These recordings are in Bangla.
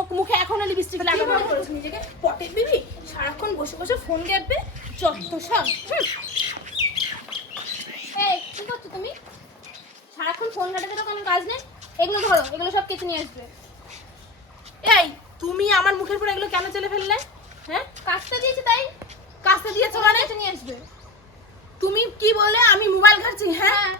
চোখ মুখে এখনো লিপস্টিক লাগানো করেছে নিজেকে পটের বিবি, সারাক্ষণ বসে বসে ফোন দেখবে, যত সব। এই কি করছো তুমি? সারাক্ষণ ফোন ঘাটাতে তো কোনো কাজ নেই। এগুলো ধরো, এগুলো সব কেচে নিয়ে আসবে। এই তুমি আমার মুখের উপর এগুলো কেন চেলে ফেললে? হ্যাঁ, কাজটা দিয়েছি তাই কাজটা দিয়েছো মানে? কেচে নিয়ে আসবে। তুমি কি বললে আমি মোবাইল ঘাটছি? হ্যাঁ,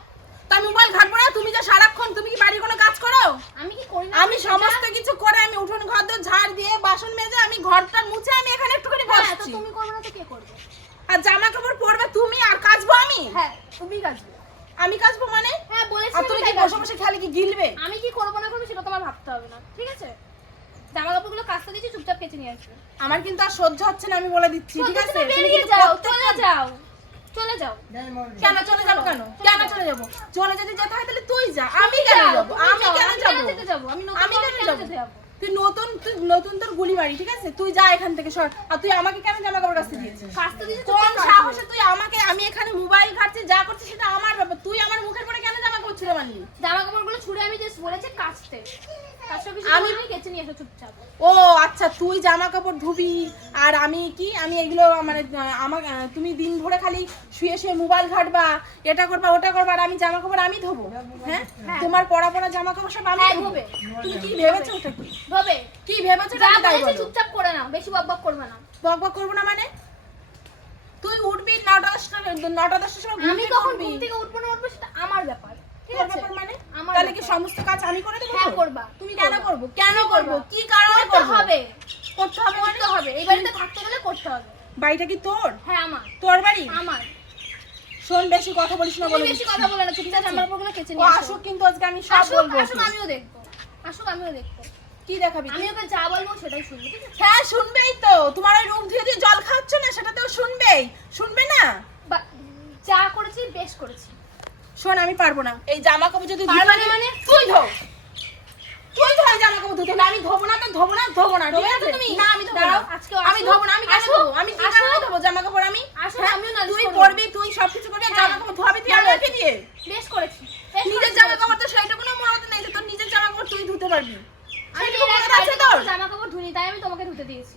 তাই মোবাইল ঘাটবো না? তুমি যে সারাক্ষণ, তুমি কি বাড়ির কোনো কাজ করো? আমি কি করি না? আমি সমস্ত কিছু করে, আমি উঠোন ঘর দিয়ে ঝাড় দিয়ে বাসন মেজে আমি ঘরটা মুছে আমি এখানে একটুখানি হ্যাঁ, তো বসছি। তুমি করবে না তো কে করবে? আর জামা কাপড় পরবে তুমি আর কাচবো আমি? হ্যাঁ, তুমি কাচবে। আমি কাচবো মানে? হ্যাঁ, বলেছি। আর তুমি কি বসে বসে খেলে কি গিলবে? আমি কি করবো না করবো সেটা তোমার ভাবতে হবে না, ঠিক আছে? জামা কাপড়গুলো কাচতে দিয়েছি, চুপচাপ কেচে নিয়ে আসবে। আমার কিন্তু আর সহ্য হচ্ছে না, আমি বলে দিচ্ছি, ঠিক আছে? তুমি বেরিয়ে কিন্তু যাও, প্রত্যেকটা- চলে যাও, চলে যাও। কেন চলে যাবো? কেন চলে যাবো? চলে যদি যেতে হয় তাহলে তুই যা, আমি কেন যাবো? আমি কেন যাবো? যেতে যাবো? আমি নতুন আমি কেন কেন যাবো? যেতে যাবো? তুই নতুন তোর গুলি বাড়ি, ঠিক আছে? তুই যা এখান থেকে সর। আর তুই আমাকে কেন জামা কাপড় কাচতে দিয়েছিস? কাচতে দিয়েছি, কোন চুপচাপ সাহসে তুই আমাকে, আমি এখানে মোবাইল ঘাটছি, যা করছিস সেটা আমার ব্যাপার, তুই আমার মুখের পরে কেন জামা কাপড় ছুঁড়ে মারলি? জামা কাপড়গুলো ছুঁড়ে আমি জাস্ট বলেছি কাচতে। কাচতে কিছু আমি- আমি কেচে নিয়ে এসো চুপচাপ। ও আচ্ছা, তুই জামা কাপড় ধুবি আর আমি কি, আমি এগুলো মানে আমার তুমি দিন ভরে খালি শুয়ে শুয়ে মোবাইল ঘাটবা, এটা করবা ওটা করবা, আর আমি জামা কাপড় আমি ধোবো? হ্যাঁ, তোমার পরা জামা কাপড় সব আমি হ্যাঁ, ধোবো। ধোবে। তুমি কি ভেবেছো ওটা কি? ধোবে। কি ভেবেছো যা এটা তাই বলেছি বলো। চুপচাপ করে নাও, বেশি বকবক করবে না। বকবক করবো না মানে? তুই উঠবি 9টা-10টার সময় ঘুম আমি থেকে কখন উঠবি। ঘুম থেকে উঠবো না উঠবো সেটা আমার ব্যাপার, ঠিক তোর আছে? ব্যাপার মানে? আমার তাহলে কি ব্যাপার। সমস্ত কাজ আমি করে দেবো? হ্যাঁ, তোর? করবা। তুমি তুমি কেন করবা। করবো? কেন তুমি করবো? করবা। কি কারণে করতে করবো? হবে, করতে হবে মানে? করতে হবে। এই বাড়িতে থাকতে গেলে করতে হবে। বাড়িটা কি তোর? হ্যাঁ, আমার তোর বাড়ি? আমার। শোন, বেশি কথা বলিস না তুমি বলে বেশি দিচ্ছি। কথা বলে না, চুপচাপ জামা কাপড়গুলো কেচে ও নিয়ে আসো। আসুক কিন্তু আজকে আমি সব আসুক, বলবো আসুক, ওকে। আমিও দেখবো। আসুক, আমিও দেখবো। কি দেখাবি? আমি ওকে যা বলবো সেটাই শুনবো, ঠিক আছে? হ্যাঁ, শুনবেই তো। তোমার ওই রূপ ধুয়ে দিয়ে জল খাওয়াচ্ছ না, সেটা তো শুনবেই। শুনবে না? যা করেছি বেশ করেছি। শোন, আমি পারবো না এই জামা কাপড় যদি পারবে না মানে? তুই ধো, তুই ধো এই জামা কাপড় ধুতে হলে। আমি ধোবো না তো ধোবো না, ঠিক ধোবে না আছে? তুমি? না, আমি ধোবো না। দাঁড়াও, আজকে আমি ধোবো না। আমি কেন আসো, ধোবো? আমি কি আসো। কারণে ধোবো জামা কাপড়? আমি আসো, হ্যাঁ? আমিও নালিশ তুই করবো। পরবি, তুই সবকিছু করবি, আর হ্যাঁ। জামা কাপড় ধোয়াবি তুই ভালো। আমাকে দিয়ে। বেশ করেছি, বেশ নিজের করেছি, জামা করেছি। কাপড় তো সেইটুকুনো মনে নেই যে তোর নিজের জামা কাপড় তুই ধুতে পারবি। আমি সেইটুকু এর আগে মনে আছে বাইরে তোর? কোনো জামা কাপড় ধুইনি, তাই আমি তোমাকে ধুতে দিয়েছি।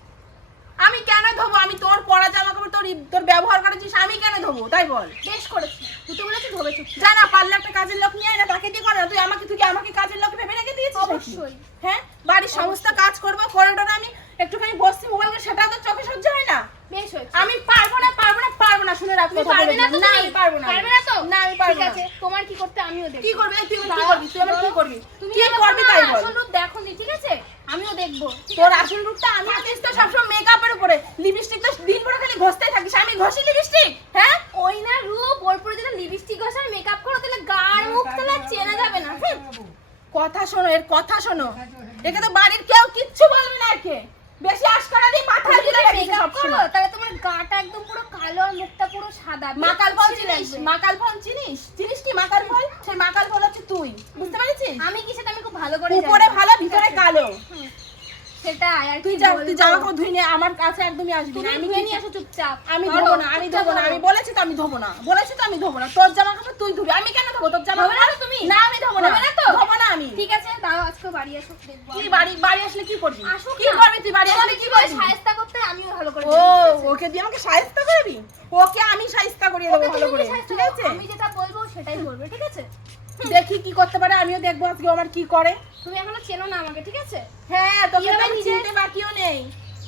আমি কেন ধোবো? আমি তোর পরা জামা কাপড় তোর ব্যবহার করার জিনিস আমি কেন ধোবো তাই বল? বেশ করেছি, ধুতে বলেছি, ধোবে চুপচাপ। যা না, পারলে একটা কাজের লোক নিয়ে আয় না, তাকে দিয়ে কর না। তুই কি আমাকে কাজের লোক ভেবে রেখে দিয়েছিস নাকি? অবশ্যই। হ্যাঁ, বাড়ির সমস্ত কাজ করবো, করিডোরে আমি একটুখানি বসছি মোবাইল করে, সেটাও তো চোখে সহ্য হয় না। বেশ হয়েছে। আমি পারবো না, শুনে রাখ। তুমি কথা পারবে বলে না দিলাম। তো? না, তুমি আমি পারবো না। পারবে না তো? না, আমি পারবো ঠিক না। আছে, তোমার কি করতে আমিও দেখব। কি করবি? তুই আবার কি দাঁড়াও, করবি? তুই আবার কি করবি? তুমি কি আমার করবি কোনো তাই বল? আসল রূপ দেখোনি, ঠিক আছে? আমিও দেখবো। ঠিক তোর আছে? আসল রূপটা আমি আছিস তো সবসময় মেকআপের উপরে। লিপস্টিক তো দিন ভরে খালি ঘষতেই থাকিস। আমি ঘষি লিপস্টিক? হ্যাঁ, ওই না রূপ, ওর পরে যদি লিপস্টিক ঘষা মেকআপ করো তাহলে গার মুখ তাহলে চেনা যাবে না। কথা শোনো, এর কথা শোনো। একে তো বাড়ির কেউ কিচ্ছু বলবে না। একে বেশি আশকারা দিয়ে মাথায় তুলে রেখেছে মেকআপ করো সবসময়। তাহলে তোমার গাটা একদম পুরো কালো আর মুখটা পুরো সাদা। মাকাল ফল বিচ্ছিরি চিনিস? লাগবে। মাকাল ফল চিনিস? চিনিস কি মাকাল ফল? সেই মাকাল ফল হচ্ছে তুই, বুঝতে পেরেছিস? আমি কি সেটা আমি খুব ভালো করে উপরে জানি। ভালো, ভিতরে কালো। হুম, সেটাই আর তুই কি যা, বলবো? তুই জামা কাপড় ধুই নিয়ে আমার কাছে একদমই আসবি তুমি না। আমি ধুয়ে কি- নিয়ে আসো চুপচাপ। আমি ধরো, ধোবো না, আমি চুপচাপ ধোবো না। ধরো। আমি বলেছি তো আমি ধোবো না, বলেছি তো আমি ধোবো না। তোর জামা কাপড় তুই ধুবি, আমি কেন ধোবো তোর জামা ধোবে না কাপড়? তো তুমি? না, আমি ধোবো না। ধোবে না তো? ধোবো না আমি। ঠিক আছে, দাঁড়াও, আজকে বাড়ি আসো, দেখবো। তুই বাড়ি আসলে কি করবি? আসুক কি না। করবি তুই বাড়ি আসলে? কি করবি? শায়েস্তা করতে আমিও ভালো করে ও, জানি, ঠিক আছে? ওকে দিয়ে আমাকে শায়েস্তা করবি? ওকে আমি শায়েস্তা করিয়ে দেবো ওকে ভালো তুমি করে, শায়েস্তা ঠিক করো। আছে? আমি যেটা বলবো সেটাই করবে, ঠিক আছে? দেখি কি করতে পারে, আমিও দেখবো আজকে ও আমার কি করে। তুমি এখনো চেনো না আমাকে, ঠিক আছে? হ্যাঁ, তোকে তো কিভাবে আমি নিজে- চিনতে বাকিও নেই।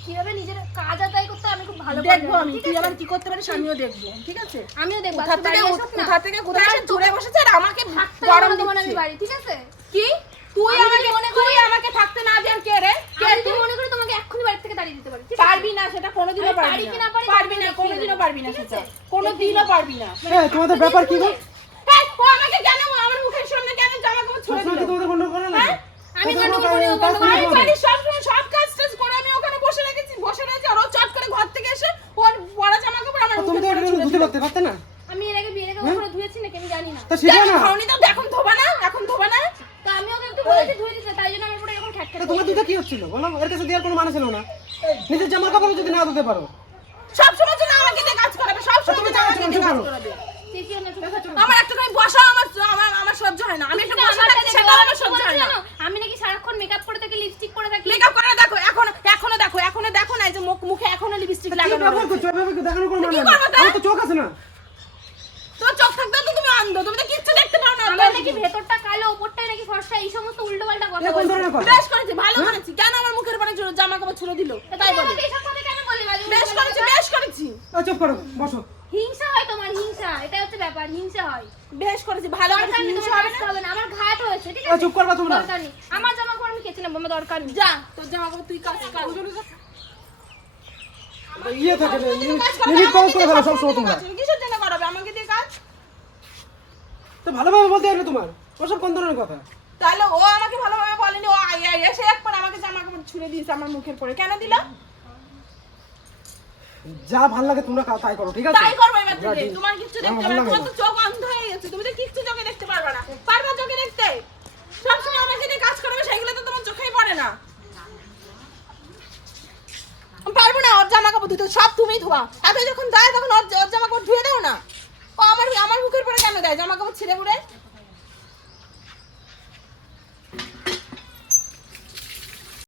কিভাবে নিজের কাজ আদায় করতে আমি খুব ভালো করে দেখবো জানি, আমি, ঠিক তুই আছে? আমার কি করতে পারিস আমিও দেখবো, ঠিক আছে? আমিও দেখবো। কোথা আজকে থেকে বাড়ি আসুক না। কোথায় এসে জুড়ে বসেছে আর আমাকে থাকতে গরম দেবো না আমি দিচ্ছে। বাড়ি, ঠিক আছে? কি? তুই আমি আমাকে যদি মনে তুই আমাকে থাকতে না দেওয়ার কে রে? কে আমি তুই? যদি মনে করি তোমাকে এক্ষুনি বাড়ি থেকে তাড়িয়ে দিতে পারি, ঠিক আছে? পারবি না, সেটা কোনোদিনও আমি পারবি পারি কি না। না পারি পারবি না, দেখিয়ে কোনোদিনও দেবো, পারবি না ঠিক সেটা। আছে? কোনোদিনও পারবি না। তোমাদের ব্যাপার কি গো? এই, ও আমাকে কেন আমার মুখের সামনে কেন জামা কাপড় ছুঁড়ে সবসময় দিল? কি তোমাদের গন্ডগোল করে না? হ্যাঁ? আমি কত গন্ডগোল বড় করি, ও কাজ গন্ডগোল করে আমি তোমাদের? বাড়ির সবসময় সব কাজ টাজ করে আমি ওখানে বসে রেখেছি আর ও চট করে ঘর থেকে এসে ওর পরা জামা কাপড় আমার তুমি তো মুখের একটু উপরে ছুঁড়ে ধুতে দিল। পারতে পারতে না? আমি এর আগে বিয়ের আগে কখনো ধুয়েছি নাকি আমি জানি না। তা শিখো জানি, না। ধরনি তো, এখন ধোবা না, এখন ধোবা না। তা আমি ওকে একটু বলেছি ধুয়ে দিতে, তাই জন্য আমার পুরো এরকম খ্যাটখ্যাট তা তোমার দুধে কি হচ্ছিল বলো? এর কাছে দেওয়ার কোনো মানে ছিল না। নিজের জামা কাপড় যদি না ধুতে পারো, সবসময় জন্য আমাকে দিয়ে কাজ করাবে, সবসময় তুমি জন্য আমাকে দিয়ে কাজ করো। করাবে। চেঁচিও না, চুপ থাকো। আমার একটুখানি বসা আমার সহ্য হয় না। আমি একটু বসে থাকি, সেটাও আমার সহ্য হয় না। জানো, আমি নাকি সারাক্ষণ মেকআপ করে থাকি, লিপস্টিক করে থাকি। মেকআপ করে দেখো, দেখানোর কোনো মানে কি নেই। করবো তা? আমার তো চোখ আছে না। তোমার চোখ থাকতে তো তুমি অন্ধ, তুমি তো কিচ্ছু দেখতে পাও না। আমার নাকি ভেতরটা কালো, ওপরটাই নাকি ফর্সা, এই সমস্ত উল্টোপাল্টা কথা এ কোন বলছে। ধরনের কথা? বেশ করেছি, ভালো করেছি। কেন আমার মুখের উপরে জামা কাপড় ছুড়ে দিল তাই তুমি বলো। আমাকে এসব কথা কেন বললে বাজে বেশ উল্টোপাল্টা করেছি, কথা? বেশ করেছি, চুপ করো, বসো। হিংসা হয় তোমার, হিংসা, এটা হচ্ছে ব্যাপার, হিংসা হয়। বেশ করেছি, ভালো দরকার করেছি। নেই, হিংসা তোমার হবে না? আসতে হবে না, আমার ঘাট হয়েছে, ঠিক চুপ আছে? করবা তোমরা। দরকার নেই, আমার জামা কাপড় আমি কেচে নেবো, আমার দরকার নেই। যা, তোর জামা কাপড় তুই কাজ কর। ইয়ে থাকে না, কাজ করবে, লিমিট আমাকে ক্রস করে দিয়ে ফেলো সব সবসময় সময় তোমরা। কাজ করবে। কিসের জন্য করাবে আমাকে দিয়ে কাজ? তো ভালোভাবে বলতে হবে তোমার। ওসব কোন ধরনের কথা? তাহলে ও আমাকে ভালোভাবে বলেনি, ও এসে একবার আমাকে জামা কাপড় ছুড়ে দিয়েছে আমার মুখের পরে। কেন দিল? যা ভালো লাগে তোমরা তাই করো, ঠিক আছে? তাই করবো এবার থেকে। যা, তোমার কিচ্ছু দেখতে আমার পারবে না, ভালো তোমার লাগে তো চোখ অন্ধ হয়ে গেছে, তুমি তো কিচ্ছু চোখে দেখতে পারবে না। পারবা চোখে দেখতে? সবসময় আমাকে দিয়ে কাজ করবে, সেগুলো তো তোমার চোখেই পড়ে না। আমি পারবো না ওর জামা কাপড় ধুতে, সব তুমিই ধোয়া। এত যখন যায় তখন ওর জামা কাপড়